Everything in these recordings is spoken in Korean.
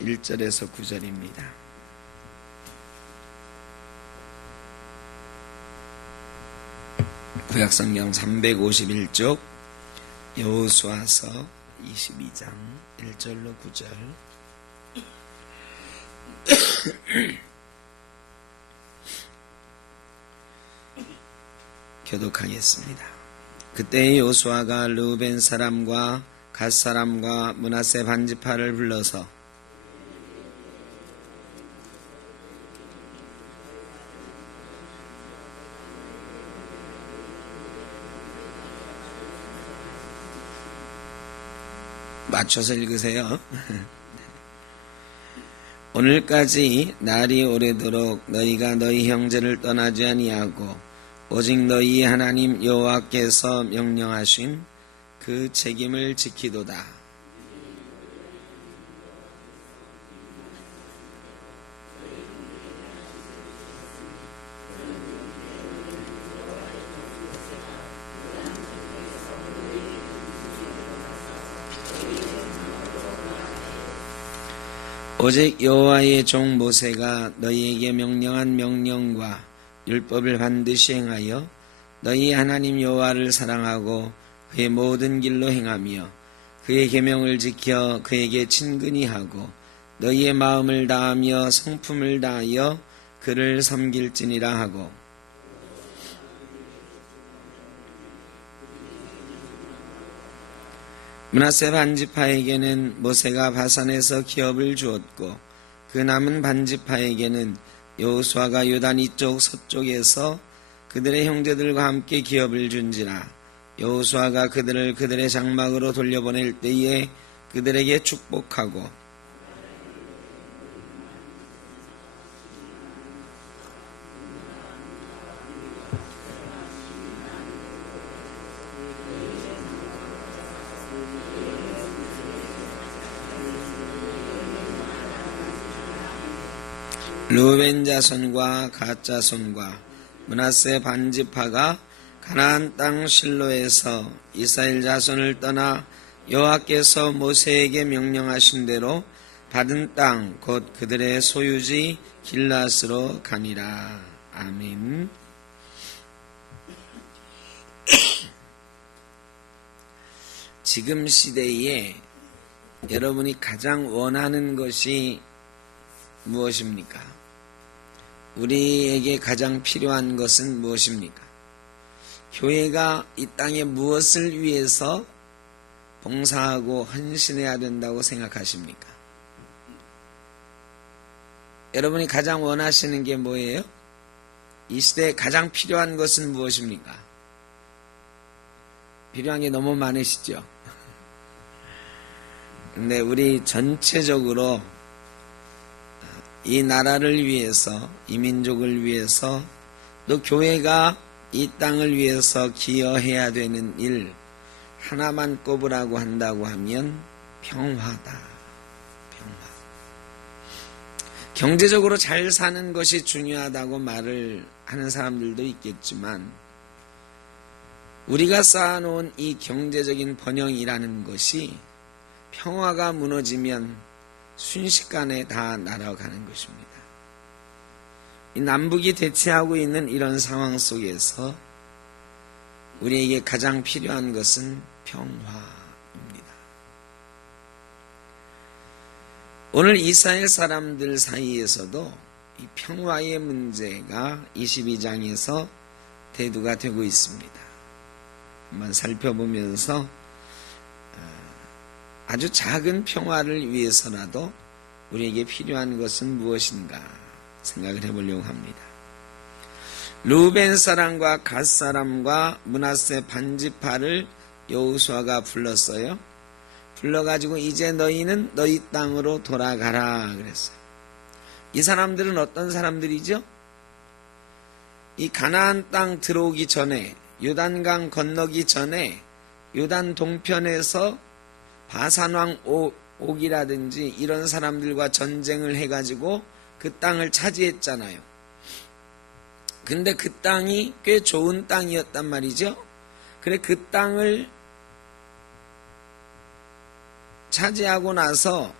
1절에서 9절입니다. 구약성경 351쪽 여호수아서 22장 1절로 9절. 교독하겠습니다. 그때 여호수아가 르우벤 사람과 갓 사람과 므낫세 반지파를 불러서 맞춰서 읽으세요. 오늘까지 날이 오래도록 너희가 너희 형제를 떠나지 아니하고 오직 너희 하나님 여호와께서 명령하신 그 책임을 지키도다. 오직 여호와의 종 모세가 너희에게 명령한 명령과 율법을 반드시 행하여 너희 하나님 여호와를 사랑하고 그의 모든 길로 행하며 그의 계명을 지켜 그에게 친근히 하고 너희의 마음을 다하며 성품을 다하여 그를 섬길지니라 하고, 므낫세 반지파에게는 모세가 바산에서 기업을 주었고 그 남은 반지파에게는 여호수아가 요단 이쪽 서쪽에서 그들의 형제들과 함께 기업을 준지라. 여호수아가 그들을 그들의 장막으로 돌려보낼 때에 그들에게 축복하고 르우벤 자손과 갓 자손과 므낫세 반지파가 가나안 땅 실로에서 이스라엘 자손을 떠나 여호와께서 모세에게 명령하신 대로 받은 땅 곧 그들의 소유지 길앗으로 가니라. 아멘. 지금 시대에 여러분이 가장 원하는 것이 무엇입니까? 우리에게 가장 필요한 것은 무엇입니까? 교회가 이 땅에 무엇을 위해서 봉사하고 헌신해야 된다고 생각하십니까? 여러분이 가장 원하시는 게 뭐예요? 이 시대에 가장 필요한 것은 무엇입니까? 필요한 게 너무 많으시죠? 근데 우리 전체적으로 이 나라를 위해서, 이 민족을 위해서, 또 교회가 이 땅을 위해서 기여해야 되는 일 하나만 꼽으라고 한다고 하면 평화다. 평화. 경제적으로 잘 사는 것이 중요하다고 말을 하는 사람들도 있겠지만 우리가 쌓아놓은 이 경제적인 번영이라는 것이 평화가 무너지면 순식간에 다 날아가는 것입니다. 이 남북이 대치하고 있는 이런 상황 속에서 우리에게 가장 필요한 것은 평화입니다. 오늘 이스라엘 사람들 사이에서도 이 평화의 문제가 22장에서 대두가 되고 있습니다. 한번 살펴보면서 아주 작은 평화를 위해서라도 우리에게 필요한 것은 무엇인가 생각을 해보려고 합니다. 르우벤 사람과 갓 사람과 므낫세 반지파를 여호수아가 불렀어요. 불러가지고 이제 너희는 너희 땅으로 돌아가라 그랬어요. 이 사람들은 어떤 사람들이죠? 이 가나안 땅 들어오기 전에, 요단강 건너기 전에 요단 동편에서 바산왕 옥이라든지 이런 사람들과 전쟁을 해가지고 그 땅을 차지했잖아요. 근데 그 땅이 꽤 좋은 땅이었단 말이죠. 그래 그 땅을 차지하고 나서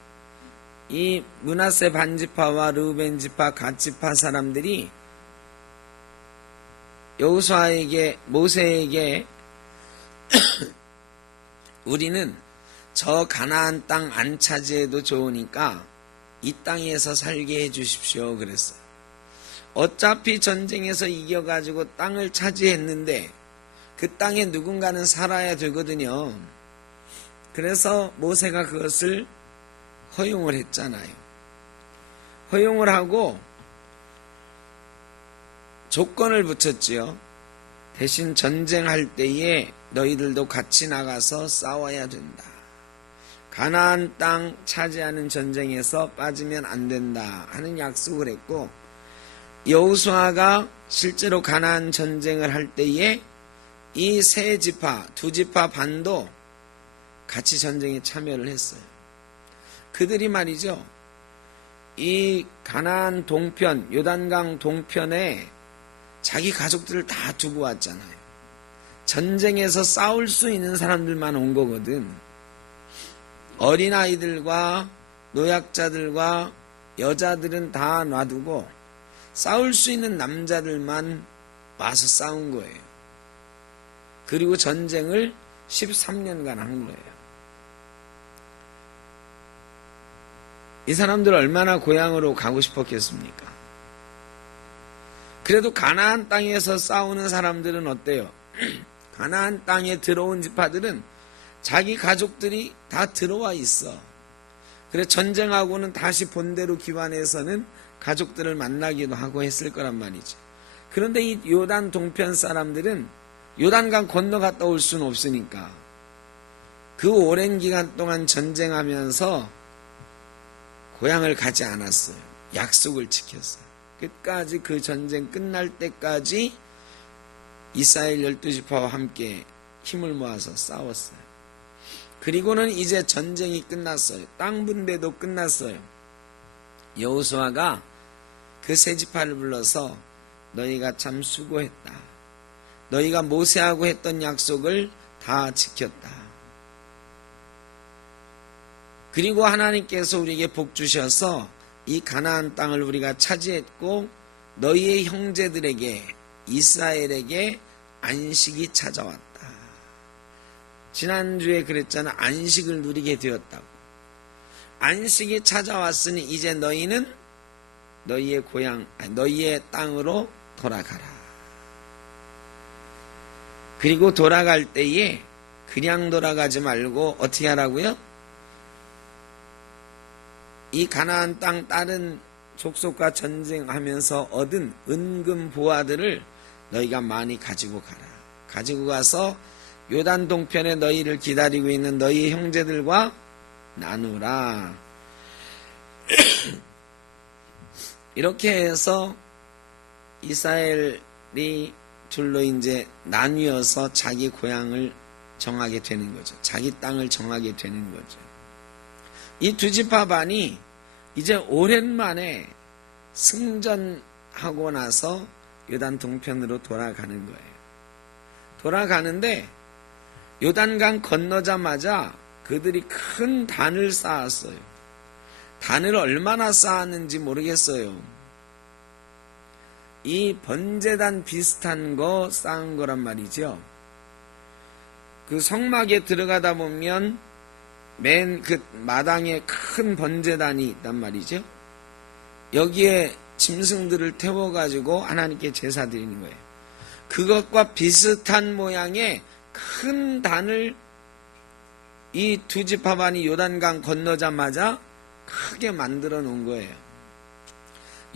이 므낫세 반지파와 르우벤 지파 갓 지파 사람들이 여호수아에게 모세에게 우리는 저 가나안 땅 안 차지해도 좋으니까 이 땅에서 살게 해 주십시오 그랬어요. 어차피 전쟁에서 이겨가지고 땅을 차지했는데 그 땅에 누군가는 살아야 되거든요. 그래서 모세가 그것을 허용을 했잖아요. 허용을 하고 조건을 붙였지요. 대신 전쟁할 때에 너희들도 같이 나가서 싸워야 된다. 가나안 땅 차지하는 전쟁에서 빠지면 안 된다 하는 약속을 했고, 여호수아가 실제로 가나안 전쟁을 할 때에 이 세 지파, 두 지파 반도 같이 전쟁에 참여를 했어요. 그들이 말이죠, 이 가나안 동편, 요단강 동편에 자기 가족들을 다 두고 왔잖아요. 전쟁에서 싸울 수 있는 사람들만 온 거거든. 어린아이들과 노약자들과 여자들은 다 놔두고 싸울 수 있는 남자들만 와서 싸운 거예요. 그리고 전쟁을 13년간 한 거예요. 이 사람들 얼마나 고향으로 가고 싶었겠습니까? 그래도 가나안 땅에서 싸우는 사람들은 어때요? 가나안 땅에 들어온 지파들은 자기 가족들이 다 들어와 있어. 그래 전쟁하고는 다시 본대로 귀환해서는 가족들을 만나기도 하고 했을 거란 말이죠. 그런데 이 요단 동편 사람들은 요단강 건너갔다 올 수는 없으니까 그 오랜 기간 동안 전쟁하면서 고향을 가지 않았어요. 약속을 지켰어요. 끝까지 그 전쟁 끝날 때까지 이스라엘 12지파와 함께 힘을 모아서 싸웠어요. 그리고는 이제 전쟁이 끝났어요. 땅 분배도 끝났어요. 여호수아가 그 세 지파를 불러서 너희가 참 수고했다. 너희가 모세하고 했던 약속을 다 지켰다. 그리고 하나님께서 우리에게 복 주셔서 이 가나안 땅을 우리가 차지했고 너희의 형제들에게 이스라엘에게 안식이 찾아왔다. 지난주에 그랬잖아. 안식을 누리게 되었다고. 안식이 찾아왔으니 이제 너희는 너희의 고향, 너희의 땅으로 돌아가라. 그리고 돌아갈 때에 그냥 돌아가지 말고 어떻게 하라고요? 이 가나안 땅 다른 족속과 전쟁하면서 얻은 은금 보화들을 너희가 많이 가지고 가라. 가지고 가서 요단 동편에 너희를 기다리고 있는 너희 형제들과 나누라. 이렇게 해서 이스라엘이 둘로 이제 나뉘어서 자기 고향을 정하게 되는 거죠. 자기 땅을 정하게 되는 거죠. 이 두 지파 반이 이제 오랜만에 승전하고 나서 요단 동편으로 돌아가는 거예요. 돌아가는데 요단강 건너자마자 그들이 큰 단을 쌓았어요. 단을 얼마나 쌓았는지 모르겠어요. 이 번제단 비슷한 거 쌓은 거란 말이죠. 그 성막에 들어가다 보면 맨 그 마당에 큰 번제단이 있단 말이죠. 여기에 짐승들을 태워가지고 하나님께 제사 드리는 거예요. 그것과 비슷한 모양의 큰 단을 이 두 지파반이 요단강 건너자마자 크게 만들어 놓은 거예요.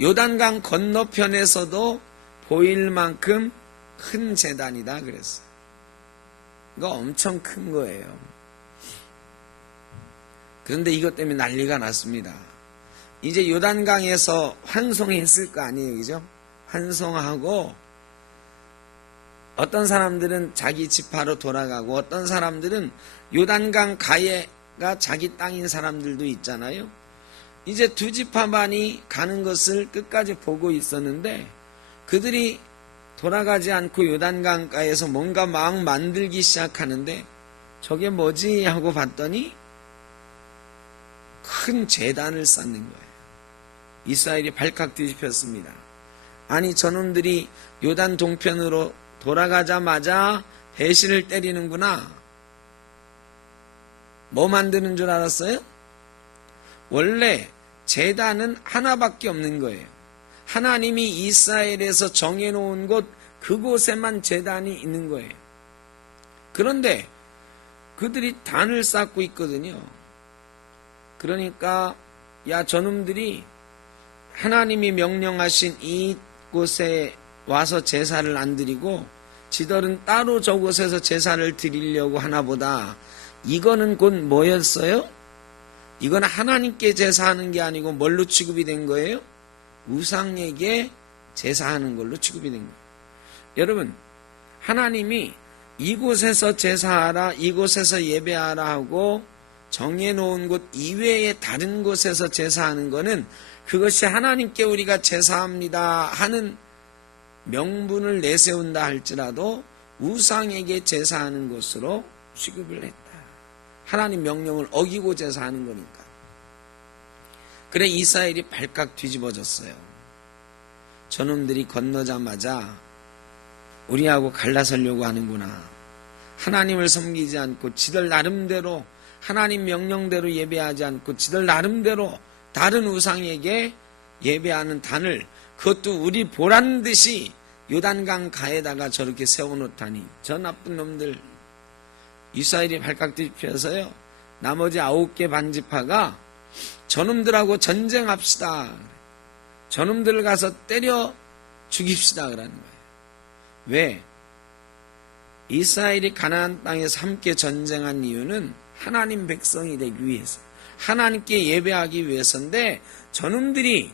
요단강 건너편에서도 보일 만큼 큰 제단이다 그랬어요. 이거 엄청 큰 거예요. 그런데 이것 때문에 난리가 났습니다. 이제 요단강에서 환송했을 거 아니에요, 그죠? 환송하고 어떤 사람들은 자기 지파로 돌아가고 어떤 사람들은 요단강 가해가 자기 땅인 사람들도 있잖아요. 이제 두 지파만이 가는 것을 끝까지 보고 있었는데 그들이 돌아가지 않고 요단강가에서 뭔가 막 만들기 시작하는데 저게 뭐지 하고 봤더니 큰 제단을 쌓는 거예요. 이스라엘이 발칵 뒤집혔습니다. 아니 저놈들이 요단 동편으로 돌아가자마자 배신을 때리는구나. 뭐 만드는 줄 알았어요? 원래 제단은 하나밖에 없는 거예요. 하나님이 이스라엘에서 정해놓은 곳 그곳에만 제단이 있는 거예요. 그런데 그들이 단을 쌓고 있거든요. 그러니까 야 저놈들이 하나님이 명령하신 이곳에 와서 제사를 안 드리고 지들은 따로 저곳에서 제사를 드리려고 하나보다. 이거는 곧 뭐였어요? 이건 하나님께 제사하는 게 아니고 뭘로 취급이 된 거예요? 우상에게 제사하는 걸로 취급이 된 거예요. 여러분, 하나님이 이곳에서 제사하라, 이곳에서 예배하라 하고 정해놓은 곳 이외에 다른 곳에서 제사하는 거는 그것이 하나님께 우리가 제사합니다 하는 명분을 내세운다 할지라도 우상에게 제사하는 것으로 취급을 했다. 하나님 명령을 어기고 제사하는 거니까. 그래 이스라엘이 발칵 뒤집어졌어요. 저놈들이 건너자마자 우리하고 갈라서려고 하는구나. 하나님을 섬기지 않고 지들 나름대로 하나님 명령대로 예배하지 않고 지들 나름대로 다른 우상에게 예배하는 단을 그것도 우리 보란 듯이 요단강 가에다가 저렇게 세워놓다니 저 나쁜 놈들. 이스라엘이 발칵 뒤집혀서요. 나머지 9개 반지파가 저놈들하고 전쟁합시다. 저놈들을 가서 때려 죽입시다 그러는 거예요. 왜? 이스라엘이 가나안 땅에서 함께 전쟁한 이유는 하나님 백성이 되기 위해서, 하나님께 예배하기 위해서인데 저놈들이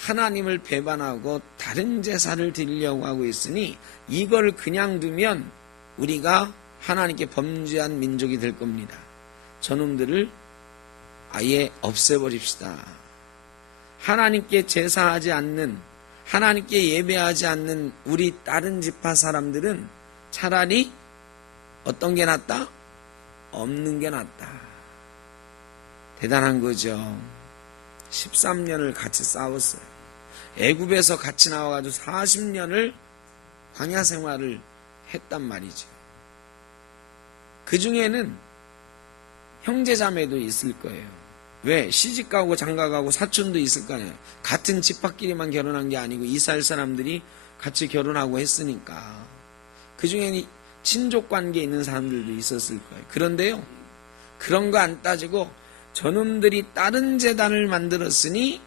하나님을 배반하고 다른 제사를 드리려고 하고 있으니 이걸 그냥 두면 우리가 하나님께 범죄한 민족이 될 겁니다. 저놈들을 아예 없애버립시다. 하나님께 제사하지 않는, 하나님께 예배하지 않는 우리 다른 지파 사람들은 차라리 어떤 게 낫다? 없는 게 낫다. 대단한 거죠. 13년을 같이 싸웠어요. 애굽에서 같이 나와가지고 40년을 광야 생활을 했단 말이죠. 그 중에는 형제자매도 있을 거예요. 왜? 시집가고 장가가고 사촌도 있을 거 아니에요. 같은 집합끼리만 결혼한 게 아니고 이스라엘 사람들이 같이 결혼하고 했으니까. 그 중에는 친족 관계에 있는 사람들도 있었을 거예요. 그런데요, 그런 거 안 따지고 저놈들이 다른 제단을 만들었으니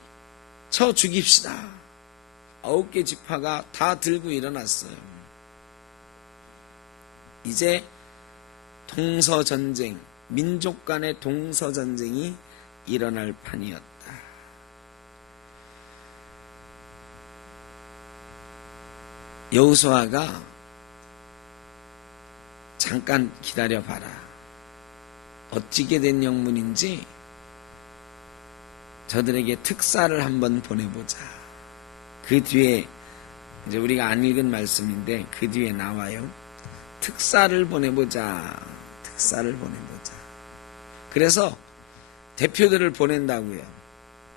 쳐 죽입시다. 9개 지파가 다 들고 일어났어요. 이제 동서전쟁, 민족 간의 동서전쟁이 일어날 판이었다. 여호수아가 잠깐 기다려봐라. 어찌게 된 영문인지 저들에게 특사를 한번 보내보자. 그 뒤에 이제 우리가 안 읽은 말씀인데 그 뒤에 나와요. 특사를 보내보자. 특사를 보내보자. 그래서 대표들을 보낸다고요.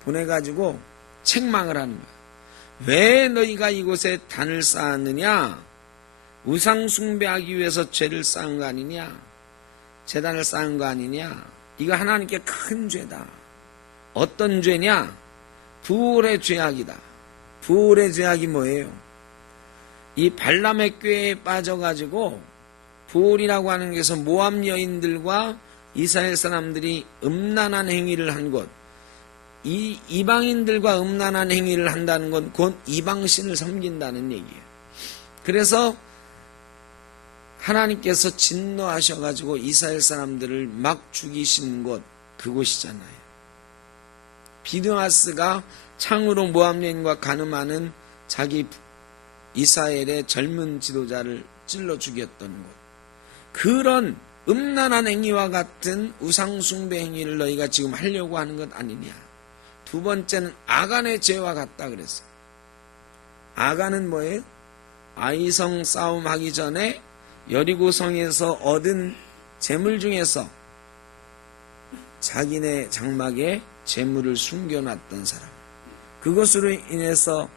보내가지고 책망을 하는 거예요. 왜 너희가 이곳에 단을 쌓았느냐? 우상 숭배하기 위해서 죄를 쌓은 거 아니냐? 제단을 쌓은 거 아니냐? 이거 하나님께 큰 죄다. 어떤 죄냐? 부올의 죄악이다. 부올의 죄악이 뭐예요? 이 발람의 꾀에 빠져가지고 부올이라고 하는 것에서 모압 여인들과 이스라엘 사람들이 음란한 행위를 한 것, 이 이방인들과 음란한 행위를 한다는 건 곧 이방신을 섬긴다는 얘기예요. 그래서 하나님께서 진노하셔가지고 이스라엘 사람들을 막 죽이신 곳, 그곳이잖아요. 비드하스가 창으로 모압 여인과 간음하는 자기 이스라엘의 젊은 지도자를 찔러 죽였던 곳. 그런 음란한 행위와 같은 우상숭배 행위를 너희가 지금 하려고 하는 것 아니냐. 두 번째는 아간의 죄와 같다 그랬어요. 아간은 뭐예요? 아이성 싸움 하기 전에 여리고성에서 얻은 재물 중에서 자기네 장막에 재물을 숨겨놨던 사람. 그것으로 인해서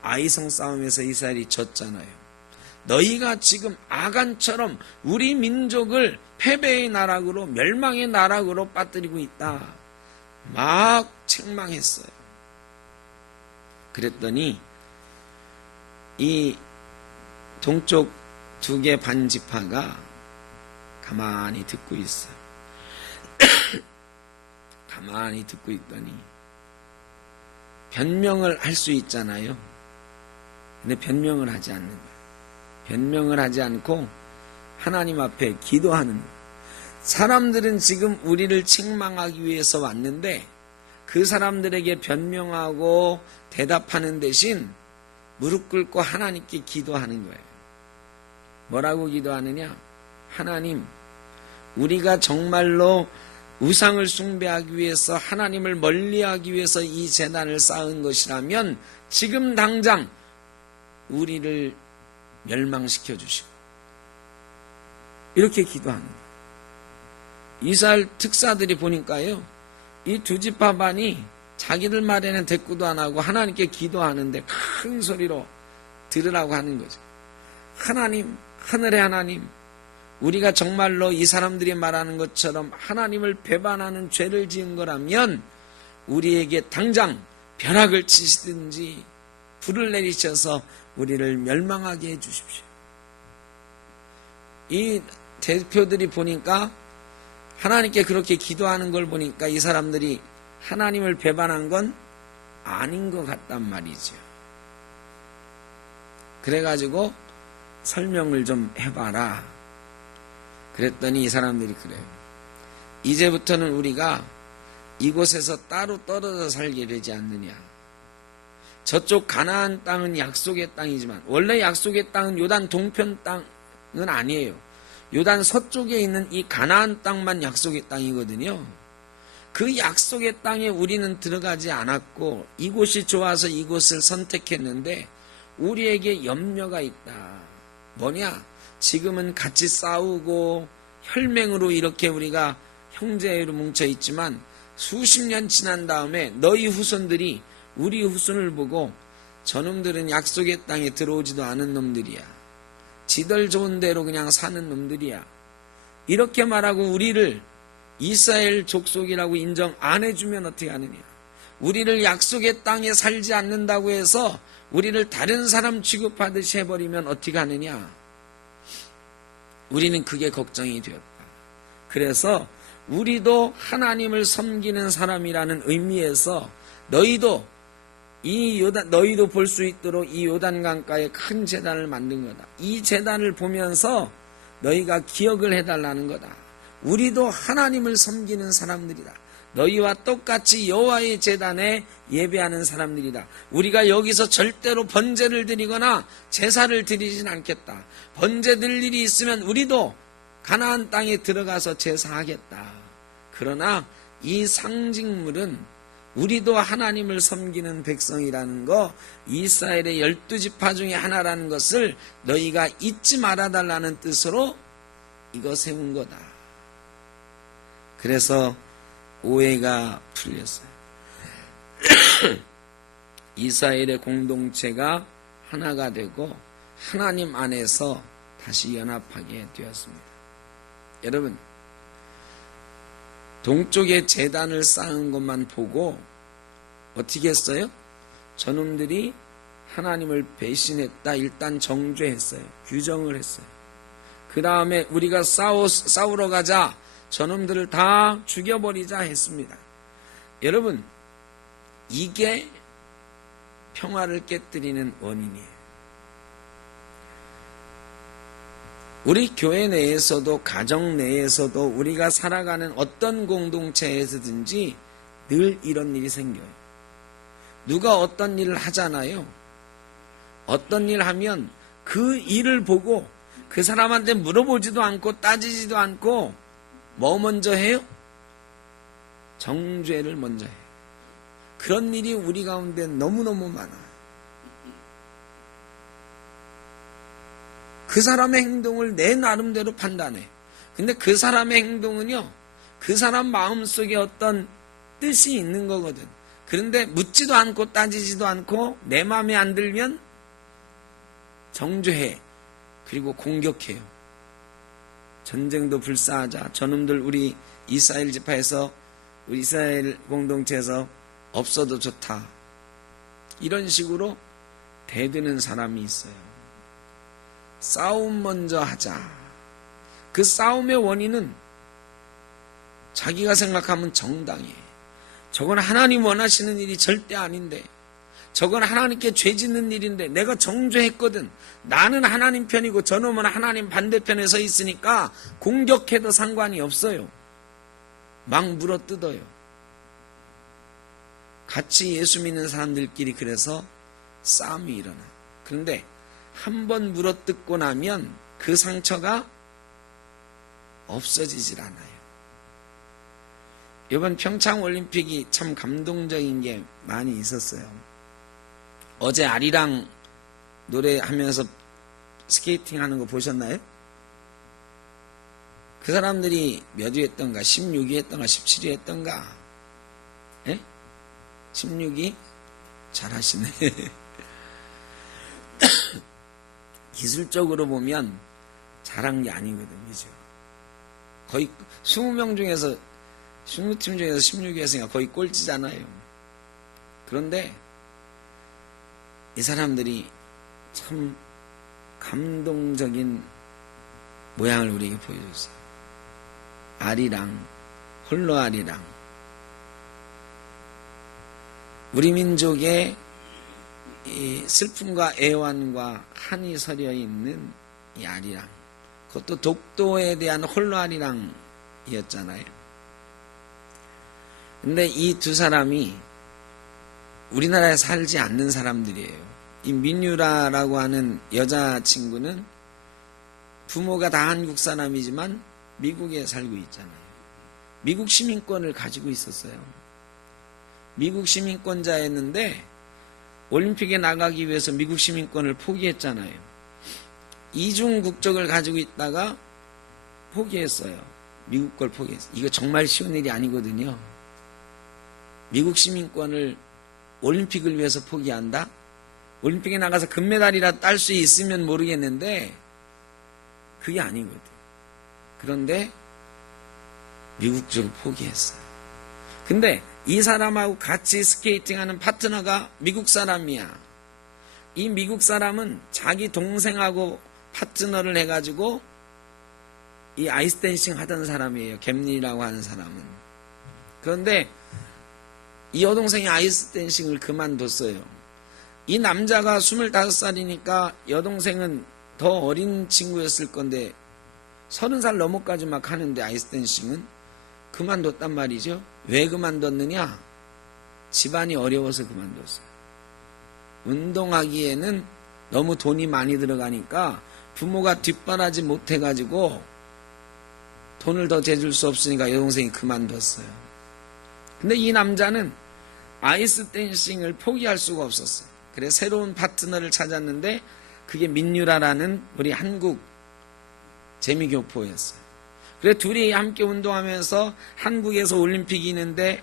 아이성 싸움에서 이스라엘이 졌잖아요. 너희가 지금 아간처럼 우리 민족을 패배의 나락으로, 멸망의 나락으로 빠뜨리고 있다. 막 책망했어요. 그랬더니 이 동쪽 2개 반지파가 가만히 듣고 있어요. 가만히 듣고 있더니 변명을 할 수 있잖아요. 근데 변명을 하지 않는 거예요. 변명을 하지 않고 하나님 앞에 기도하는 거예요. 사람들은 지금 우리를 책망하기 위해서 왔는데 그 사람들에게 변명하고 대답하는 대신 무릎 꿇고 하나님께 기도하는 거예요. 뭐라고 기도하느냐? 하나님, 우리가 정말로 우상을 숭배하기 위해서, 하나님을 멀리하기 위해서 이 제단을 쌓은 것이라면 지금 당장 우리를 멸망시켜 주시고, 이렇게 기도하는 거예요. 이스라엘 특사들이 보니까요, 이 2지파반이 자기들 말에는 대꾸도 안 하고 하나님께 기도하는데 큰 소리로 들으라고 하는 거죠. 하나님, 하늘의 하나님, 우리가 정말로 이 사람들이 말하는 것처럼 하나님을 배반하는 죄를 지은 거라면 우리에게 당장 벼락을 치시든지 불을 내리셔서 우리를 멸망하게 해주십시오. 이 대표들이 보니까, 하나님께 그렇게 기도하는 걸 보니까 이 사람들이 하나님을 배반한 건 아닌 것 같단 말이죠. 그래가지고 설명을 좀 해봐라. 그랬더니 이 사람들이 그래요. 이제부터는 우리가 이곳에서 따로 떨어져 살게 되지 않느냐. 저쪽 가나안 땅은 약속의 땅이지만 원래 약속의 땅은 요단 동편 땅은 아니에요. 요단 서쪽에 있는 이 가나안 땅만 약속의 땅이거든요. 그 약속의 땅에 우리는 들어가지 않았고 이곳이 좋아서 이곳을 선택했는데 우리에게 염려가 있다. 뭐냐? 지금은 같이 싸우고 혈맹으로 이렇게 우리가 형제로 뭉쳐 있지만 수십 년 지난 다음에 너희 후손들이 우리 후손을 보고 저놈들은 약속의 땅에 들어오지도 않은 놈들이야. 지들 좋은 대로 그냥 사는 놈들이야. 이렇게 말하고 우리를 이스라엘 족속이라고 인정 안 해주면 어떻게 하느냐. 우리를 약속의 땅에 살지 않는다고 해서 우리를 다른 사람 취급하듯이 해버리면 어떻게 하느냐. 우리는 그게 걱정이 되었다. 그래서 우리도 하나님을 섬기는 사람이라는 의미에서 너희도 너희도 볼 수 있도록 이 요단강가에 큰 제단을 만든 거다. 이 제단을 보면서 너희가 기억을 해달라는 거다. 우리도 하나님을 섬기는 사람들이다. 너희와 똑같이 여호와의 제단에 예배하는 사람들이다. 우리가 여기서 절대로 번제를 드리거나 제사를 드리진 않겠다. 번제 드릴 일이 있으면 우리도 가나안 땅에 들어가서 제사하겠다. 그러나 이 상징물은 우리도 하나님을 섬기는 백성이라는 거, 이스라엘의 12지파 중에 하나라는 것을 너희가 잊지 말아달라는 뜻으로 이거 세운 거다. 그래서 오해가 풀렸어요. 이스라엘의 공동체가 하나가 되고 하나님 안에서 다시 연합하게 되었습니다. 여러분, 동쪽에 제단을 쌓은 것만 보고 어떻게 했어요? 저놈들이 하나님을 배신했다. 일단 정죄했어요. 규정을 했어요. 그 다음에 우리가 싸우러 가자. 저놈들을 다 죽여버리자 했습니다. 여러분, 이게 평화를 깨뜨리는 원인이에요. 우리 교회 내에서도 가정 내에서도 우리가 살아가는 어떤 공동체에서든지 늘 이런 일이 생겨요. 누가 어떤 일을 하잖아요. 어떤 일 하면 그 일을 보고 그 사람한테 물어보지도 않고 따지지도 않고 뭐 먼저 해요? 정죄를 먼저 해요. 그런 일이 우리 가운데 너무너무 많아요. 그 사람의 행동을 내 나름대로 판단해. 근데 그 사람의 행동은요, 그 사람 마음속에 어떤 뜻이 있는 거거든. 그런데 묻지도 않고 따지지도 않고 내 마음에 안 들면 정죄해. 그리고 공격해요. 전쟁도 불사하자. 저놈들 우리 이스라엘 지파에서, 우리 이스라엘 공동체에서 없어도 좋다. 이런 식으로 대드는 사람이 있어요. 싸움 먼저 하자. 그 싸움의 원인은 자기가 생각하면 정당해. 저건 하나님 원하시는 일이 절대 아닌데, 저건 하나님께 죄 짓는 일인데 내가 정죄했거든. 나는 하나님 편이고 저놈은 하나님 반대편에 서 있으니까 공격해도 상관이 없어요. 막 물어뜯어요. 같이 예수 믿는 사람들끼리 그래서 싸움이 일어나. 그런데 한 번 물어뜯고 나면 그 상처가 없어지질 않아요. 이번 평창올림픽이 참 감동적인 게 많이 있었어요. 어제 아리랑 노래하면서 스케이팅 하는 거 보셨나요? 그 사람들이 몇 위 했던가? 16위 했던가? 17위 했던가? 예? 16위? 잘하시네. 기술적으로 보면 잘한 게 아니거든, 그죠? 거의 20명 중에서 20팀 중에서 16위 했으니까 거의 꼴찌잖아요. 그런데 이 사람들이 참 감동적인 모양을 우리에게 보여줬어요. 아리랑, 홀로 아리랑. 우리 민족의 이 슬픔과 애환과 한이 서려 있는 이 아리랑. 그것도 독도에 대한 홀로 아리랑이었잖아요. 근데 이 두 사람이 우리나라에 살지 않는 사람들이에요. 이 민유라라고 하는 여자친구는 부모가 다 한국 사람이지만 미국에 살고 있잖아요. 미국 시민권을 가지고 있었어요. 미국 시민권자였는데 올림픽에 나가기 위해서 미국 시민권을 포기했잖아요. 이중 국적을 가지고 있다가 포기했어요. 미국 걸 포기했어요. 이거 정말 쉬운 일이 아니거든요. 미국 시민권을 올림픽을 위해서 포기한다? 올림픽에 나가서 금메달이라도 딸 수 있으면 모르겠는데 그게 아니거든. 그런데 미국 쪽을 포기했어요. 근데 이 사람하고 같이 스케이팅하는 파트너가 미국 사람이야. 이 미국 사람은 자기 동생하고 파트너를 해가지고 이 아이스 댄싱 하던 사람이에요. 갬리라고 하는 사람은. 그런데 이 여동생이 아이스 댄싱을 그만뒀어요. 이 남자가 25살이니까 여동생은 더 어린 친구였을 건데 30살 넘어까지 막 하는데 아이스 댄싱은 그만뒀단 말이죠. 왜 그만뒀느냐? 집안이 어려워서 그만뒀어요. 운동하기에는 너무 돈이 많이 들어가니까 부모가 뒷바라지 못해가지고 돈을 더 대줄 수 없으니까 여동생이 그만뒀어요. 근데 이 남자는 아이스 댄싱을 포기할 수가 없었어요. 그래서 새로운 파트너를 찾았는데 그게 민유라라는 우리 한국 재미교포였어요. 그래서 둘이 함께 운동하면서 한국에서 올림픽이 있는데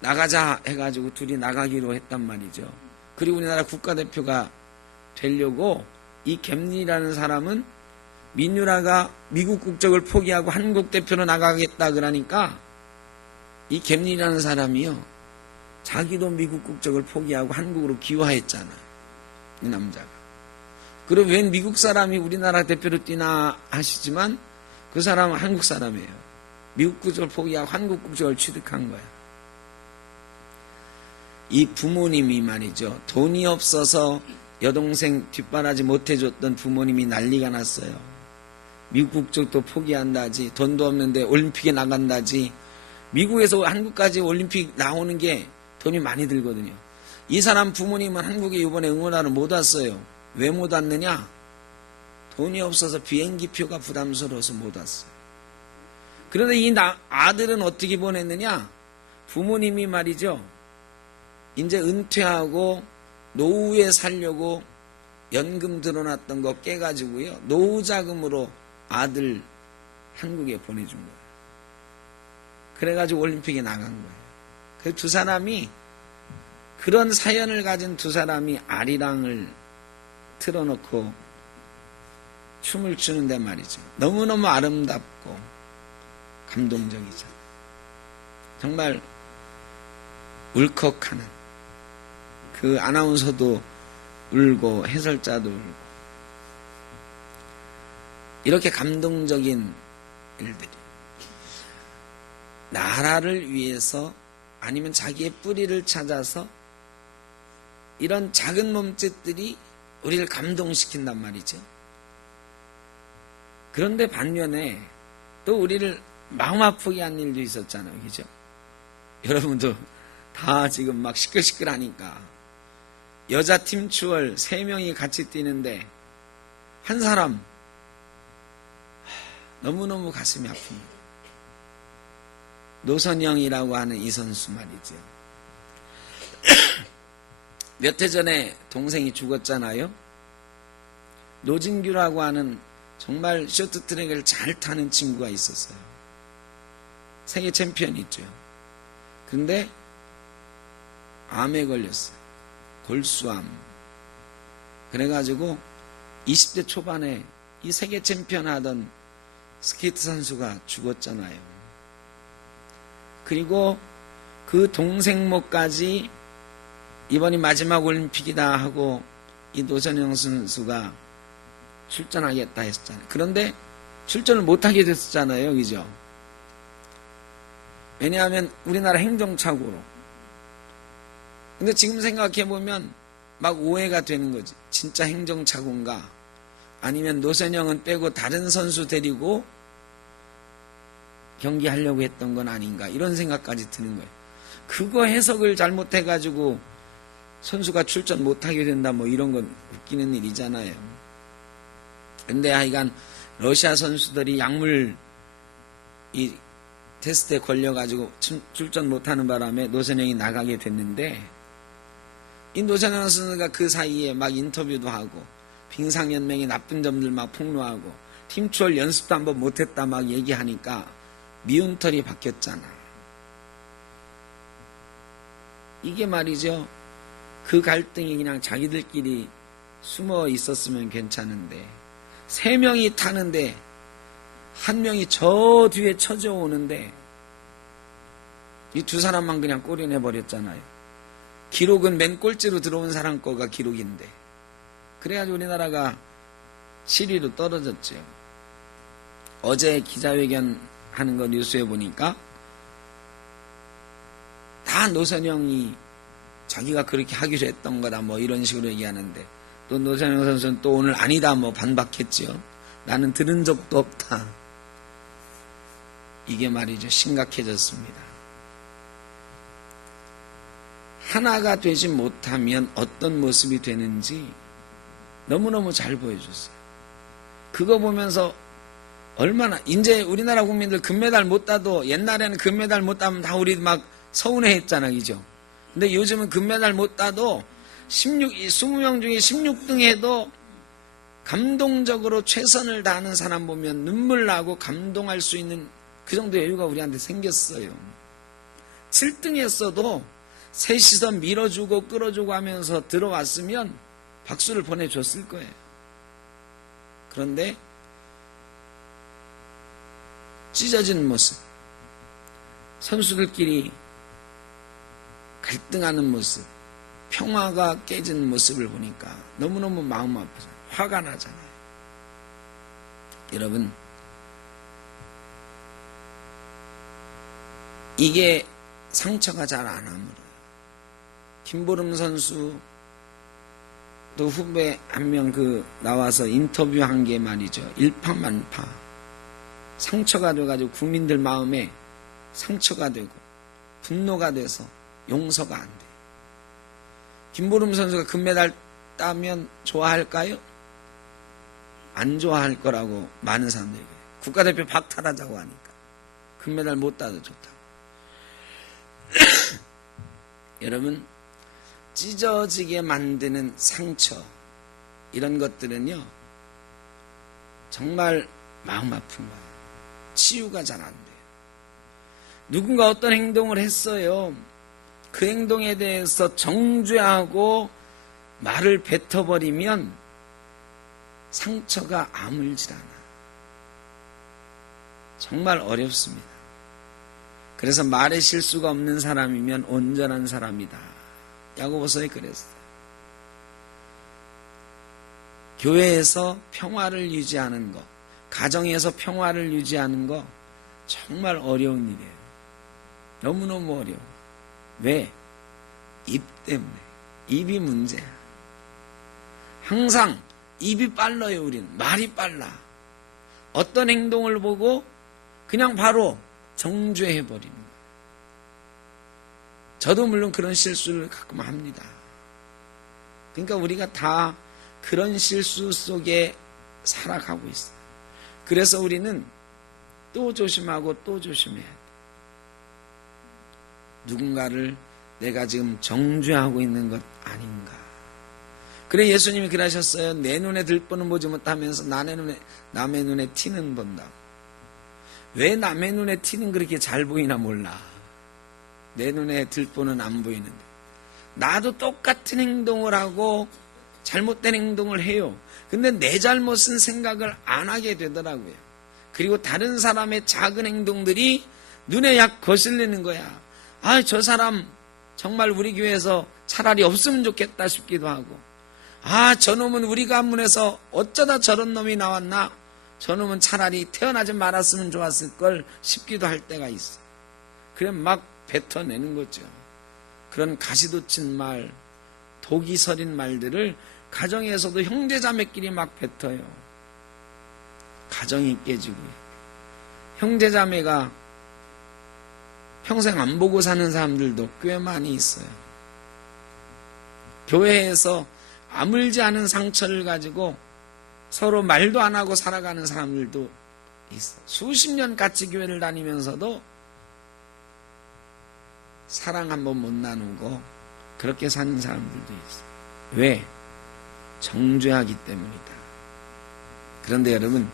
나가자 해가지고 둘이 나가기로 했단 말이죠. 그리고 우리나라 국가대표가 되려고 이 갬리라는 사람은 민유라가 미국 국적을 포기하고 한국 대표로 나가겠다 그러니까 이 갬리라는 사람이요. 자기도 미국 국적을 포기하고 한국으로 귀화했잖아. 이 남자가. 그럼 웬 미국 사람이 우리나라 대표로 뛰나 하시지만 그 사람은 한국 사람이에요. 미국 국적을 포기하고 한국 국적을 취득한 거야. 이 부모님이 말이죠. 돈이 없어서 여동생 뒷바라지 못해줬던 부모님이 난리가 났어요. 미국 국적도 포기한다지, 돈도 없는데 올림픽에 나간다지. 미국에서 한국까지 올림픽 나오는 게 돈이 많이 들거든요. 이 사람 부모님은 한국에 이번에 응원하러 못 왔어요. 왜 못 왔느냐? 돈이 없어서 비행기표가 부담스러워서 못 왔어요. 그런데 이 아들은 어떻게 보냈느냐? 부모님이 말이죠. 이제 은퇴하고 노후에 살려고 연금 들어놨던 거 깨가지고요. 노후 자금으로 아들 한국에 보내준 거예요. 그래가지고 올림픽에 나간 거예요. 그 두 사람이, 그런 사연을 가진 두 사람이 아리랑을 틀어놓고 춤을 추는데 말이죠. 너무너무 아름답고 감동적이죠. 정말 울컥하는, 그 아나운서도 울고 해설자도 울고, 이렇게 감동적인 일들이 나라를 위해서 아니면 자기의 뿌리를 찾아서 이런 작은 몸짓들이 우리를 감동시킨단 말이죠. 그런데 반면에 또 우리를 마음 아프게 한 일도 있었잖아요. 그죠? 여러분도 다 지금 막 시끌시끌하니까 여자팀 추월 3명이 같이 뛰는데 한 사람 너무너무 가슴이 아픕니다. 노선영이라고 하는 이 선수 말이죠. 몇 해 전에 동생이 죽었잖아요. 노진규라고 하는 정말 쇼트트랙을 잘 타는 친구가 있었어요. 세계 챔피언이죠. 근데 암에 걸렸어요. 골수암. 그래가지고 20대 초반에 이 세계 챔피언 하던 스케이트 선수가 죽었잖아요. 그리고 그 동생 목까지 이번이 마지막 올림픽이다 하고 이 노선영 선수가 출전하겠다 했잖아요. 그런데 출전을 못하게 됐었잖아요. 그죠? 왜냐하면 우리나라 행정착오로. 근데 지금 생각해보면 막 오해가 되는 거지. 진짜 행정착오인가? 아니면 노선영은 빼고 다른 선수 데리고 경기하려고 했던 건 아닌가? 이런 생각까지 드는 거예요. 그거 해석을 잘못해가지고 선수가 출전 못하게 된다 뭐 이런 건 웃기는 일이잖아요. 근데 하여간 러시아 선수들이 약물 이 테스트에 걸려가지고 출전 못하는 바람에 노선영이 나가게 됐는데, 이 노선영 선수가 그 사이에 막 인터뷰도 하고 빙상연맹의 나쁜 점들 막 폭로하고 팀추월 연습도 한번 못했다 막 얘기하니까 미운 털이 바뀌었잖아. 이게 말이죠. 그 갈등이 그냥 자기들끼리 숨어 있었으면 괜찮은데 3명이 타는데 1명이 저 뒤에 쳐져오는데 이 두 사람만 그냥 꼬리내버렸잖아요. 기록은 맨 꼴찌로 들어온 사람 거가 기록인데, 그래가지고 우리나라가 7위로 떨어졌죠. 어제 기자회견 하는 거 뉴스에 보니까 다 노선영이 자기가 그렇게 하기로 했던 거다 뭐 이런 식으로 얘기하는데, 또 노선영 선수는 또 오늘 아니다 뭐 반박했죠. 나는 들은 적도 없다. 이게 말이죠. 심각해졌습니다. 하나가 되지 못하면 어떤 모습이 되는지 너무너무 잘 보여줬어요. 그거 보면서 얼마나, 이제 우리나라 국민들 금메달 못 따도, 옛날에는 금메달 못 따면 다 우리 막 서운해 했잖아, 그죠? 근데 요즘은 금메달 못 따도 20명 중에 16등 해도 감동적으로 최선을 다하는 사람 보면 눈물 나고 감동할 수 있는 그 정도 여유가 우리한테 생겼어요. 7등 했어도 셋이서 밀어주고 끌어주고 하면서 들어왔으면 박수를 보내줬을 거예요. 그런데 찢어진 모습, 선수들끼리 갈등하는 모습, 평화가 깨진 모습을 보니까 너무너무 마음 아프잖아요. 화가 나잖아요. 여러분, 이게 상처가 잘 안 아물어요. 김보름 선수 또 후배 한 명 나와서 인터뷰한 게 말이죠. 일파만파. 상처가 돼가지고 국민들 마음에 상처가 되고 분노가 돼서 용서가 안 돼. 김보름 선수가 금메달 따면 좋아할까요? 안 좋아할 거라고 많은 사람들이 그래요. 국가대표 박탈하자고 하니까. 금메달 못 따도 좋다고. 여러분, 찢어지게 만드는 상처, 이런 것들은요 정말 마음 아픈 거예요. 치유가 잘 안 돼요. 누군가 어떤 행동을 했어요. 그 행동에 대해서 정죄하고 말을 뱉어버리면 상처가 아물질 않아. 정말 어렵습니다. 그래서 말에 실수가 없는 사람이면 온전한 사람이다. 야고보서에 그랬어요. 교회에서 평화를 유지하는 것, 가정에서 평화를 유지하는 것 정말 어려운 일이에요. 너무너무 어려워. 왜? 입 때문에. 입이 문제야. 항상 입이 빨라요. 우리는 말이 빨라. 어떤 행동을 보고 그냥 바로 정죄해버리는 거예요. 저도 물론 그런 실수를 가끔 합니다. 그러니까 우리가 다 그런 실수 속에 살아가고 있어요. 그래서 우리는 또 조심하고 또 조심해야 돼. 누군가를 내가 지금 정죄하고 있는 것 아닌가. 그래 예수님이 그러셨어요. 내 눈에 들보는 보지 못하면서 남의 눈에 티는 본다고. 왜 남의 눈에 티는 그렇게 잘 보이나 몰라. 내 눈에 들보는 안 보이는데. 나도 똑같은 행동을 하고 잘못된 행동을 해요. 근데 내 잘못은 생각을 안 하게 되더라고요. 그리고 다른 사람의 작은 행동들이 눈에 약 거슬리는 거야. 아, 저 사람 정말 우리 교회에서 차라리 없으면 좋겠다 싶기도 하고, 아, 저놈은 우리 가문에서 어쩌다 저런 놈이 나왔나? 저놈은 차라리 태어나지 말았으면 좋았을 걸 싶기도 할 때가 있어. 그래 막 뱉어내는 거죠. 그런 가시돋친 말, 독이 서린 말들을 가정에서도 형제자매끼리 막 뱉어요. 가정이 깨지고요. 형제자매가 평생 안 보고 사는 사람들도 꽤 많이 있어요. 교회에서 아물지 않은 상처를 가지고 서로 말도 안 하고 살아가는 사람들도 있어. 수십 년 같이 교회를 다니면서도 사랑 한번 못 나누고 그렇게 사는 사람들도 있어. 왜? 정죄하기 때문이다. 그런데 여러분,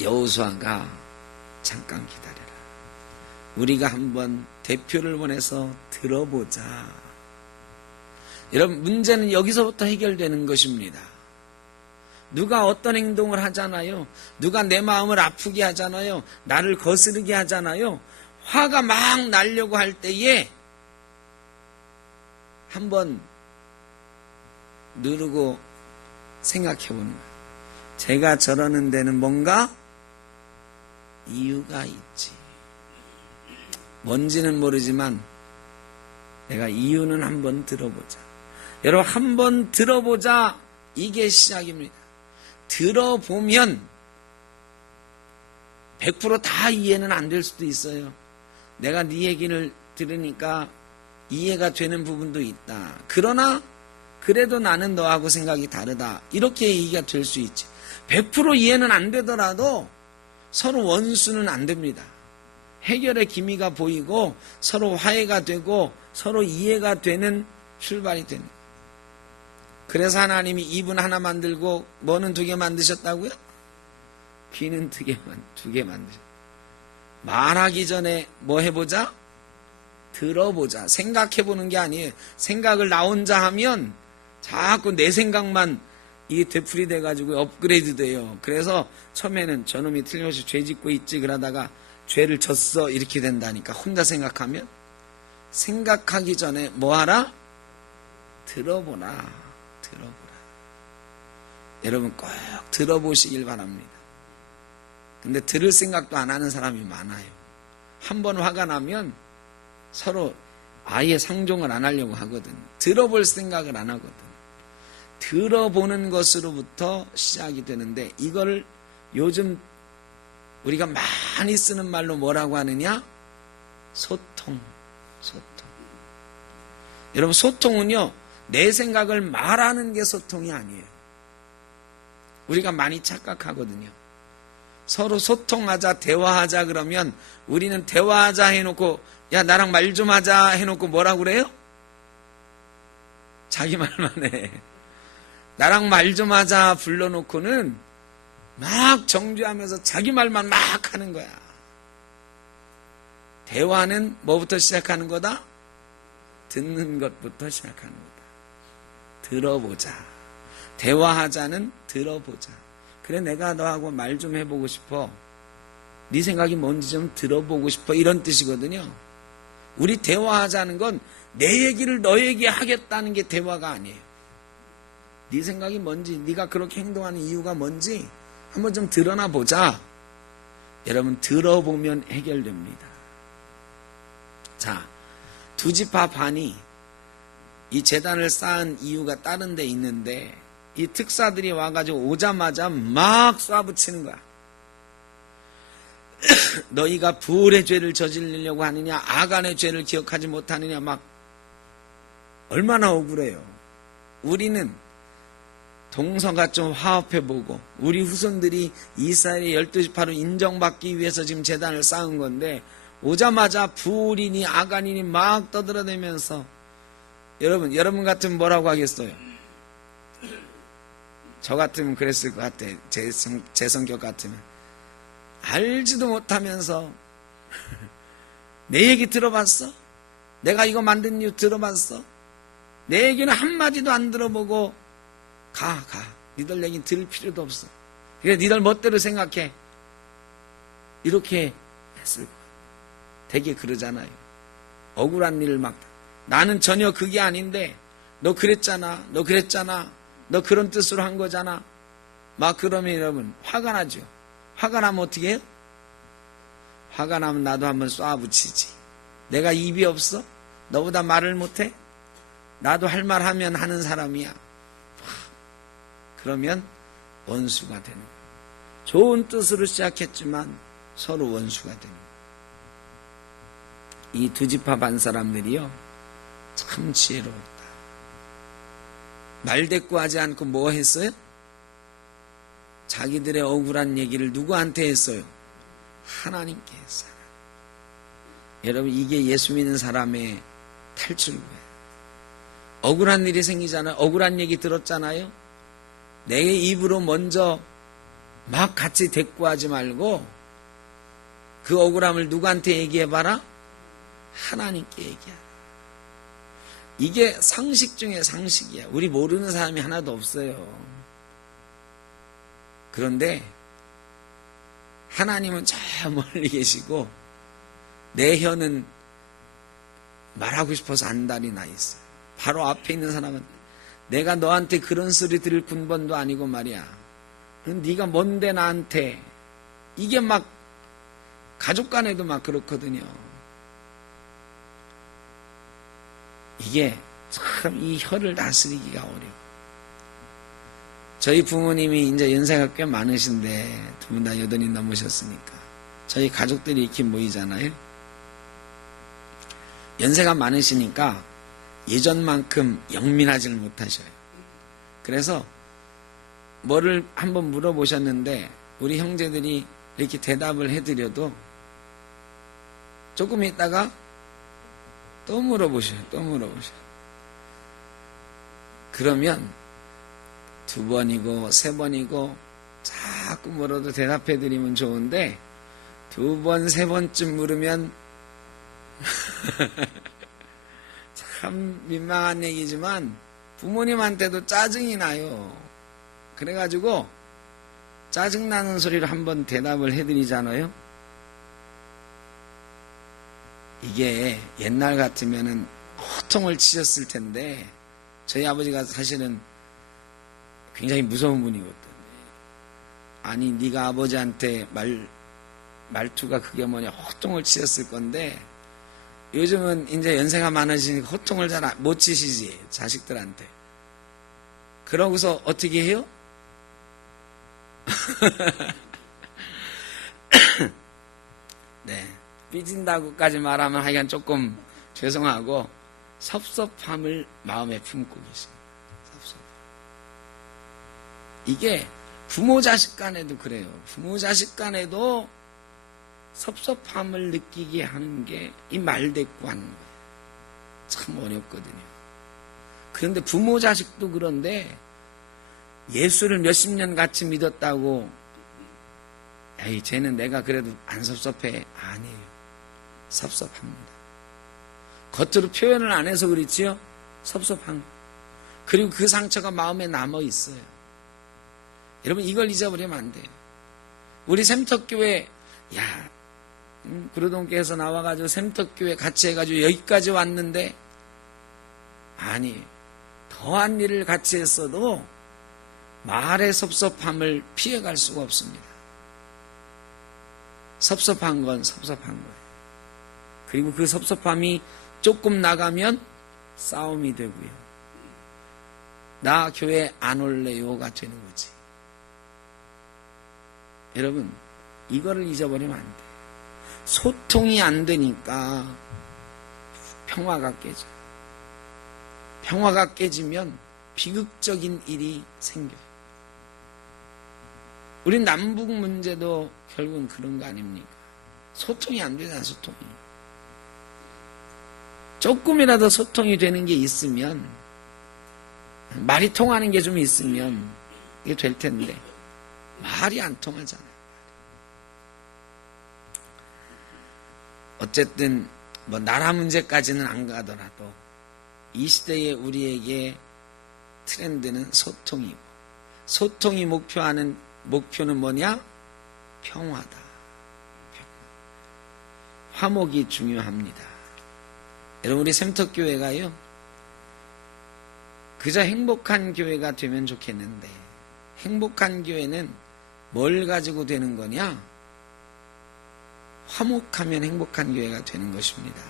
여호수아가 잠깐 기다려라. 우리가 한번 대표를 보내서 들어보자. 여러분, 문제는 여기서부터 해결되는 것입니다. 누가 어떤 행동을 하잖아요. 누가 내 마음을 아프게 하잖아요. 나를 거스르게 하잖아요. 화가 막 나려고 할 때에 한번 누르고 생각해 보는 거예요. 제가 저러는 데는 뭔가 이유가 있지. 뭔지는 모르지만 내가 이유는 한번 들어보자. 여러분, 한번 들어보자. 이게 시작입니다. 들어보면 100% 다 이해는 안 될 수도 있어요. 내가 네 얘기를 들으니까 이해가 되는 부분도 있다. 그러나 그래도 나는 너하고 생각이 다르다. 이렇게 얘기가 될 수 있지. 100% 이해는 안 되더라도 서로 원수는 안 됩니다. 해결의 기미가 보이고 서로 화해가 되고 서로 이해가 되는 출발이 되는. 그래서 하나님이 입은 하나 만들고 뭐는 2개 만드셨다고요? 귀는 2개 만드셨다. 말하기 전에 뭐 해보자? 들어보자. 생각해보는 게 아니에요. 생각을 나 혼자 하면 자꾸 내 생각만 이게 되풀이 돼가지고 업그레이드 돼요. 그래서 처음에는 저놈이 틀림없이 죄 짓고 있지 그러다가 죄를 졌어 이렇게 된다니까. 혼자 생각하면. 생각하기 전에 뭐 하라? 들어보라. 여러분 꼭 들어보시길 바랍니다. 근데 들을 생각도 안 하는 사람이 많아요. 한번 화가 나면 서로 아예 상종을 안 하려고 하거든. 들어볼 생각을 안 하거든. 들어보는 것으로부터 시작이 되는데 이걸 요즘 우리가 많이 쓰는 말로 뭐라고 하느냐? 소통. 여러분, 소통은요, 내 생각을 말하는 게 소통이 아니에요. 우리가 많이 착각하거든요. 서로 소통하자, 대화하자 그러면 우리는 대화하자 해놓고 야 나랑 말 좀 하자 해놓고 뭐라고 그래요? 자기 말만 해. 나랑 말 좀 하자 불러놓고는 막 정죄하면서 자기 말만 막 하는 거야. 대화는 뭐부터 시작하는 거다? 듣는 것부터 시작하는 거다. 들어보자. 대화하자는 들어보자. 그래, 내가 너하고 말 좀 해보고 싶어. 네 생각이 뭔지 좀 들어보고 싶어. 이런 뜻이거든요. 우리 대화하자는 건 내 얘기를 너에게 하겠다는 게 대화가 아니에요. 네 생각이 뭔지, 네가 그렇게 행동하는 이유가 뭔지 한번 좀 드러나 보자. 여러분, 들어보면 해결됩니다. 자, 두 지파 반이 이 제단을 쌓은 이유가 다른 데 있는데, 이 특사들이 와가지고 오자마자 막 쏴붙이는 거야. 너희가 부울의 죄를 저지르려고 하느냐, 아간의 죄를 기억하지 못하느냐, 막 얼마나 억울해요. 우리는 동서가 좀 화합해보고 우리 후손들이 이스라엘의 12지파로 인정받기 위해서 지금 제단을 쌓은 건데, 오자마자 부울이니 아간이니 막 떠들어대면서, 여러분 같으면 뭐라고 하겠어요? 저 같으면 그랬을 것 같아. 제 성격 같으면. 알지도 못하면서 내 얘기 들어봤어? 내가 이거 만든 이유 들어봤어? 내 얘기는 한마디도 안 들어보고 가. 니들 얘기 들을 필요도 없어. 그래, 니들 멋대로 생각해. 이렇게 했을 거야. 되게 그러잖아요. 억울한 일을 막, 나는 전혀 그게 아닌데 너 그랬잖아. 너 그런 뜻으로 한 거잖아. 막 그러면 여러분 화가 나죠. 화가 나면 어떻게 해요? 화가 나면 나도 한번 쏴붙이지. 내가 입이 없어? 너보다 말을 못해? 나도 할 말 하면 하는 사람이야. 그러면 원수가 되는 거예요. 좋은 뜻으로 시작했지만 서로 원수가 되는 거예요. 이 두 지파 반 사람들이요, 참 지혜로웠다. 말대꾸하지 않고 뭐 했어요? 자기들의 억울한 얘기를 누구한테 했어요? 하나님께 했어요. 여러분, 이게 예수 믿는 사람의 탈출구예요. 억울한 일이 생기잖아요. 억울한 얘기 들었잖아요. 내 입으로 먼저 막 같이 대꾸하지 말고 그 억울함을 누구한테 얘기해봐라? 하나님께 얘기하라. 이게 상식 중에 상식이야. 우리 모르는 사람이 하나도 없어요. 그런데 하나님은 저 멀리 계시고 내 혀는 말하고 싶어서 안달이 나 있어요. 바로 앞에 있는 사람은 내가 너한테 그런 소리 들을 군번도 아니고 말이야. 네가 뭔데 나한테. 이게 막 가족 간에도 막 그렇거든요. 이게 참 이 혀를 다스리기가 어려워. 저희 부모님이 이제 연세가 꽤 많으신데 두 분 다 80이 넘으셨으니까 저희 가족들이 이렇게 모이잖아요. 연세가 많으시니까 예전만큼 영민하지를 못하셔요. 그래서 뭐를 한번 물어보셨는데 우리 형제들이 이렇게 대답을 해드려도 조금 있다가 또 물어보셔요. 그러면 2번이고 3번이고 자꾸 물어도 대답해드리면 좋은데 2번, 3번쯤 물으면 참 민망한 얘기지만 부모님한테도 짜증이 나요. 그래가지고 짜증나는 소리를 한번 대답을 해드리잖아요. 이게 옛날 같으면은 호통을 치셨을 텐데 저희 아버지가 사실은 굉장히 무서운 분이거든. 아니 네가 아버지한테 말투가 그게 뭐냐 호통을 치셨을 건데 요즘은 이제 연세가 많아지니까 호통을 잘 못 치시지 자식들한테. 그러고서 어떻게 해요? 네, 삐진다고까지 말하면 하여간 조금 죄송하고 섭섭함을 마음에 품고 계십니다. 섭섭함. 이게 부모 자식 간에도 그래요. 부모 자식 간에도 섭섭함을 느끼게 하는 게 이 말대꾸 하는 거예요. 참 어렵거든요. 그런데 부모 자식도 그런데 예수를 몇십 년 같이 믿었다고 에이 쟤는 내가 그래도 안 섭섭해. 아니에요. 섭섭합니다. 겉으로 표현을 안 해서 그렇지요. 섭섭한 거. 그리고 그 상처가 마음에 남아 있어요. 여러분 이걸 잊어버리면 안 돼요. 우리 샘터교회 구로동교에서 나와가지고 샘터교회 같이 해가지고 여기까지 왔는데 아니 더한 일을 같이 했어도 말의 섭섭함을 피해갈 수가 없습니다. 섭섭한 건 섭섭한 거예요. 그리고 그 섭섭함이 조금 나가면 싸움이 되고요. 나 교회 안 올래요가 되는 거지. 여러분 이거를 잊어버리면 안 돼요. 소통이 안 되니까 평화가 깨져요. 평화가 깨지면 비극적인 일이 생겨요. 우리 남북 문제도 결국은 그런 거 아닙니까? 소통이 안 되잖아, 소통이. 조금이라도 소통이 되는 게 있으면, 말이 통하는 게 좀 있으면 이게 될 텐데 말이 안 통하잖아요. 어쨌든 뭐 나라 문제까지는 안 가더라도 이 시대에 우리에게 트렌드는 소통이고, 소통이 목표는 뭐냐? 평화다. 화목이 중요합니다. 여러분 우리 샘터교회가요 그저 행복한 교회가 되면 좋겠는데, 행복한 교회는 뭘 가지고 되는 거냐? 화목하면 행복한 교회가 되는 것입니다.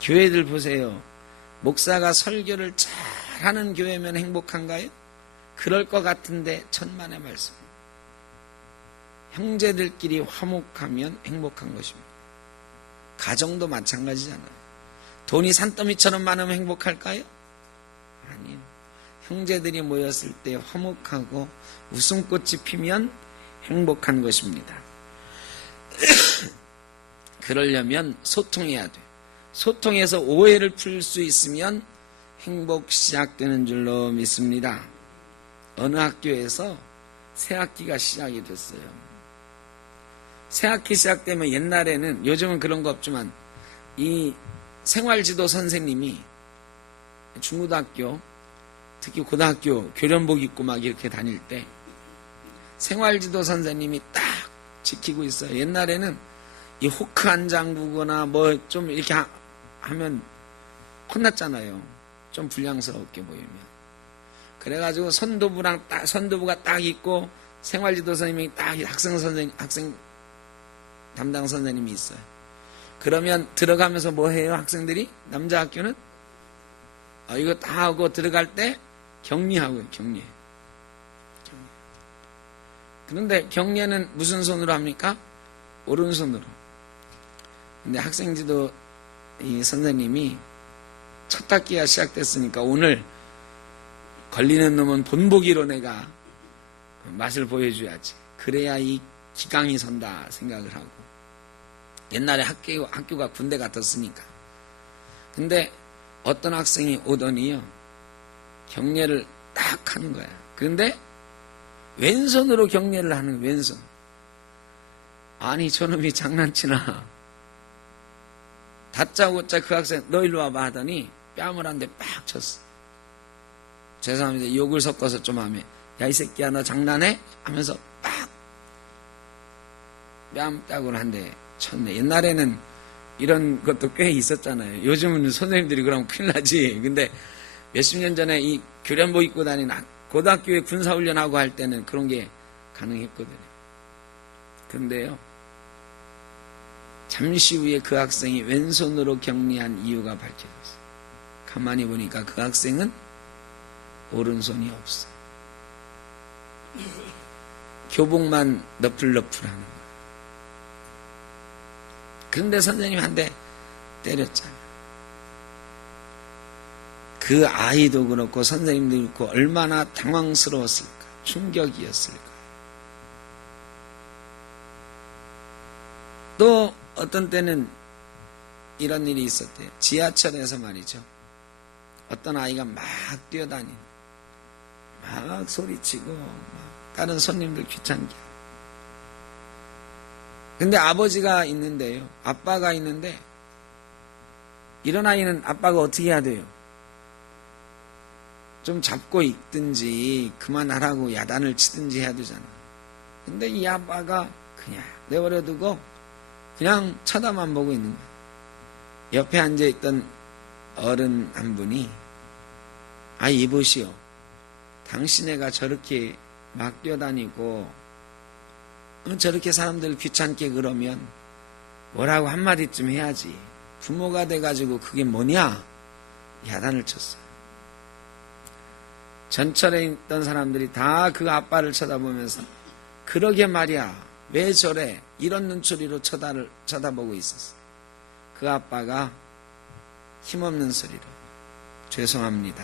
교회들 보세요. 목사가 설교를 잘하는 교회면 행복한가요? 그럴 것 같은데 천만의 말씀. 형제들끼리 화목하면 행복한 것입니다. 가정도 마찬가지잖아요. 돈이 산더미처럼 많으면 행복할까요? 아니요. 형제들이 모였을 때 화목하고 웃음꽃이 피면 행복한 것입니다. 그러려면 소통해야 돼요. 소통해서 오해를 풀 수 있으면 행복 시작되는 줄로 믿습니다. 어느 학교에서 새 학기가 시작이 됐어요. 새 학기 시작되면 옛날에는, 요즘은 그런 거 없지만, 이 생활지도 선생님이 중고등학교, 특히 고등학교 교련복 입고 막 이렇게 다닐 때 생활지도 선생님이 딱 지키고 있어요. 옛날에는 이 호크 한 장 두거나 뭐 좀 이렇게 하면 혼났잖아요. 좀 불량스럽게 보이면. 그래가지고 선도부가 딱 있고 생활지도 선생님이 딱 학생 담당 선생님이 있어요. 그러면 들어가면서 뭐 해요? 학생들이? 남자 학교는? 이거 다 하고 들어갈 때 격리하고요. 격리. 그런데 격리는 무슨 손으로 합니까? 오른손으로. 근데 학생지도 이 선생님이 첫 학기가 시작됐으니까 오늘 걸리는 놈은 본보기로 내가 맛을 보여줘야지. 그래야 이 기강이 선다 생각을 하고. 옛날에 학교가 군대 같았으니까. 근데 어떤 학생이 오더니요, 경례를 딱 하는 거야. 그런데 왼손으로 경례를 하는 거야, 왼손. 아니 저놈이 장난치나. 다짜고짜 그 학생 너 일로 와봐 하더니 뺨을 한 대 빡 쳤어. 죄송합니다. 욕을 섞어서 좀 하면, 야 이 새끼야 너 장난해? 하면서 빡 뺨따구를 한 대 쳤네. 옛날에는 이런 것도 꽤 있었잖아요. 요즘은 선생님들이 그러면 큰일 나지. 근데 몇십 년 전에 이 교련복 입고 다니는 고등학교에 군사훈련하고 할 때는 그런 게 가능했거든요. 근데요, 잠시 후에 그 학생이 왼손으로 격리한 이유가 밝혀졌어요. 가만히 보니까 그 학생은 오른손이 없어. 교복만 너플너플하는 거야. 그런데 선생님이 한 대 때렸잖아. 그 아이도 그렇고 선생님도 그렇고 얼마나 당황스러웠을까, 충격이었을까. 또 어떤 때는 이런 일이 있었대요. 지하철에서 말이죠. 어떤 아이가 막 뛰어다니는, 막 소리치고 막 다른 손님들 귀찮게. 근데 아버지가 있는데요, 아빠가 있는데 이런 아이는 아빠가 어떻게 해야 돼요? 좀 잡고 있든지 그만하라고 야단을 치든지 해야 되잖아. 근데 이 아빠가 그냥 내버려두고 그냥 쳐다만 보고 있는 거야. 옆에 앉아있던 어른 한 분이, 아, 이보시오, 당신애가 저렇게 막 뛰어다니고 저렇게 사람들 귀찮게 그러면 뭐라고 한마디쯤 해야지, 부모가 돼가지고 그게 뭐냐, 야단을 쳤어요. 전철에 있던 사람들이 다 그 아빠를 쳐다보면서, 그러게 말이야, 왜 저래, 이런 눈초리로 쳐다보고 있었어. 그 아빠가 힘없는 소리로, 죄송합니다,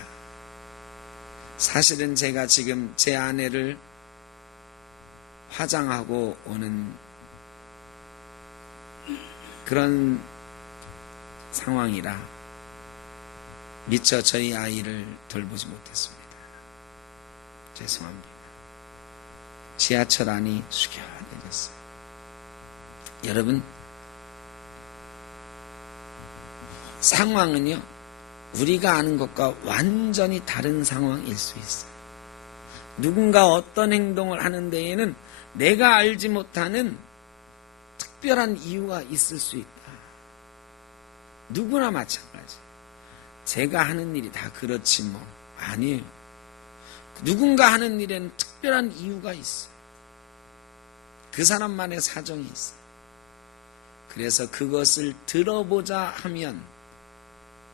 사실은 제가 지금 제 아내를 화장하고 오는 그런 상황이라 미처 저희 아이를 돌보지 못했습니다. 죄송합니다. 지하철 안이 숙연해졌어요. 여러분, 상황은요, 우리가 아는 것과 완전히 다른 상황일 수 있어요. 누군가 어떤 행동을 하는 데에는 내가 알지 못하는 특별한 이유가 있을 수 있다. 누구나 마찬가지. 제가 하는 일이 다 그렇지 뭐. 아니에요. 누군가 하는 일에는 특별한 이유가 있어요. 그 사람만의 사정이 있어요. 그래서 그것을 들어보자 하면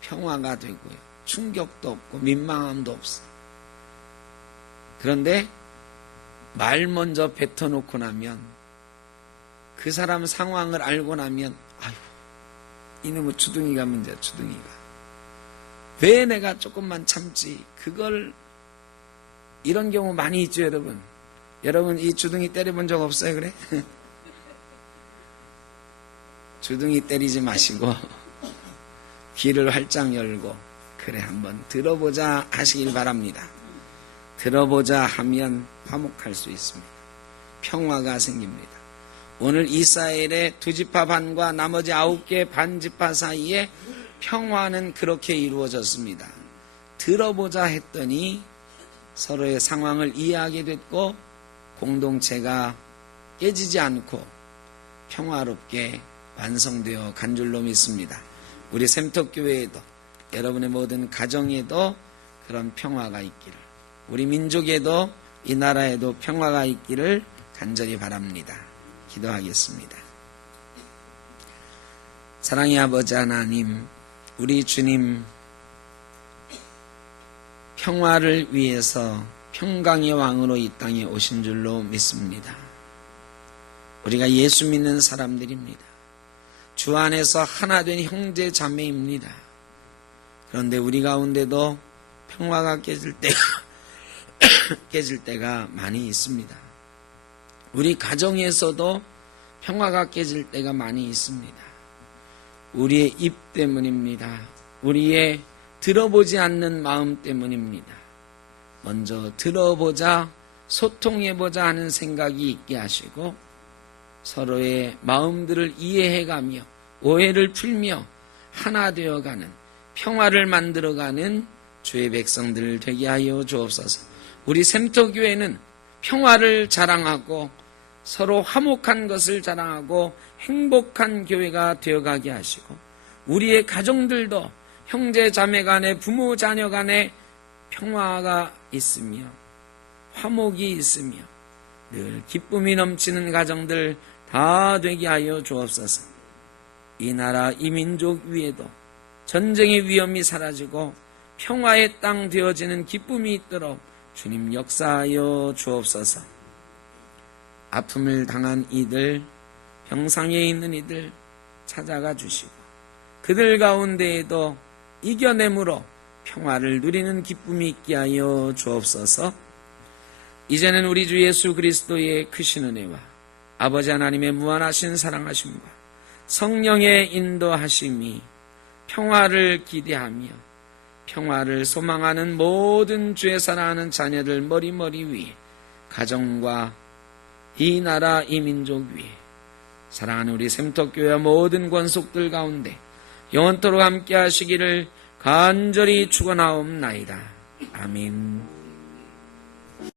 평화가 되고요, 충격도 없고 민망함도 없어요. 그런데 말 먼저 뱉어놓고 나면, 그 사람 상황을 알고 나면, 아유, 이놈의 주둥이가 문제야, 주둥이가. 왜 내가 조금만 참지? 그걸, 이런 경우 많이 있죠, 여러분. 여러분, 이 주둥이 때려본 적 없어요, 그래? 주둥이 때리지 마시고 귀를 활짝 열고, 그래, 한번 들어보자 하시길 바랍니다. 들어보자 하면 화목할 수 있습니다. 평화가 생깁니다. 오늘 이스라엘의 2지파 반과 나머지 9개 반지파 사이에 평화는 그렇게 이루어졌습니다. 들어보자 했더니 서로의 상황을 이해하게 됐고, 공동체가 깨지지 않고 평화롭게 완성되어 간 줄로 믿습니다. 우리 샘터교회에도, 여러분의 모든 가정에도 그런 평화가 있기를, 우리 민족에도 이 나라에도 평화가 있기를 간절히 바랍니다. 기도하겠습니다. 사랑의 아버지 하나님, 우리 주님, 평화를 위해서 평강의 왕으로 이 땅에 오신 줄로 믿습니다. 우리가 예수 믿는 사람들입니다. 주 안에서 하나 된 형제 자매입니다. 그런데 우리 가운데도 평화가 깨질 때가 많이 있습니다. 우리 가정에서도 평화가 깨질 때가 많이 있습니다. 우리의 입 때문입니다. 우리의 들어보지 않는 마음 때문입니다. 먼저 들어보자, 소통해보자 하는 생각이 있게 하시고, 서로의 마음들을 이해해가며 오해를 풀며 하나 되어가는, 평화를 만들어가는 주의 백성들 되게 하여 주옵소서. 우리 샘터교회는 평화를 자랑하고 서로 화목한 것을 자랑하고 행복한 교회가 되어가게 하시고, 우리의 가정들도 형제 자매 간에, 부모 자녀 간에 평화가 있으며 화목이 있으며 늘 기쁨이 넘치는 가정들 다 되게 하여 주옵소서. 이 나라, 이 민족 위에도 전쟁의 위험이 사라지고 평화의 땅 되어지는 기쁨이 있도록 주님 역사하여 주옵소서. 아픔을 당한 이들, 병상에 있는 이들 찾아가 주시고, 그들 가운데에도 이겨냄으로 평화를 누리는 기쁨이 있게 하여 주옵소서. 이제는 우리 주 예수 그리스도의 크신 은혜와 아버지 하나님의 무한하신 사랑하심과 성령의 인도하심이 평화를 기대하며 평화를 소망하는 모든 주의 사랑하는 자녀들 머리머리 위에, 가정과 이 나라 이 민족 위에 사랑하는 우리 샘터교회 모든 권속들 가운데 영원토록 함께 하시기를 간절히 축원하옵나이다. 아멘.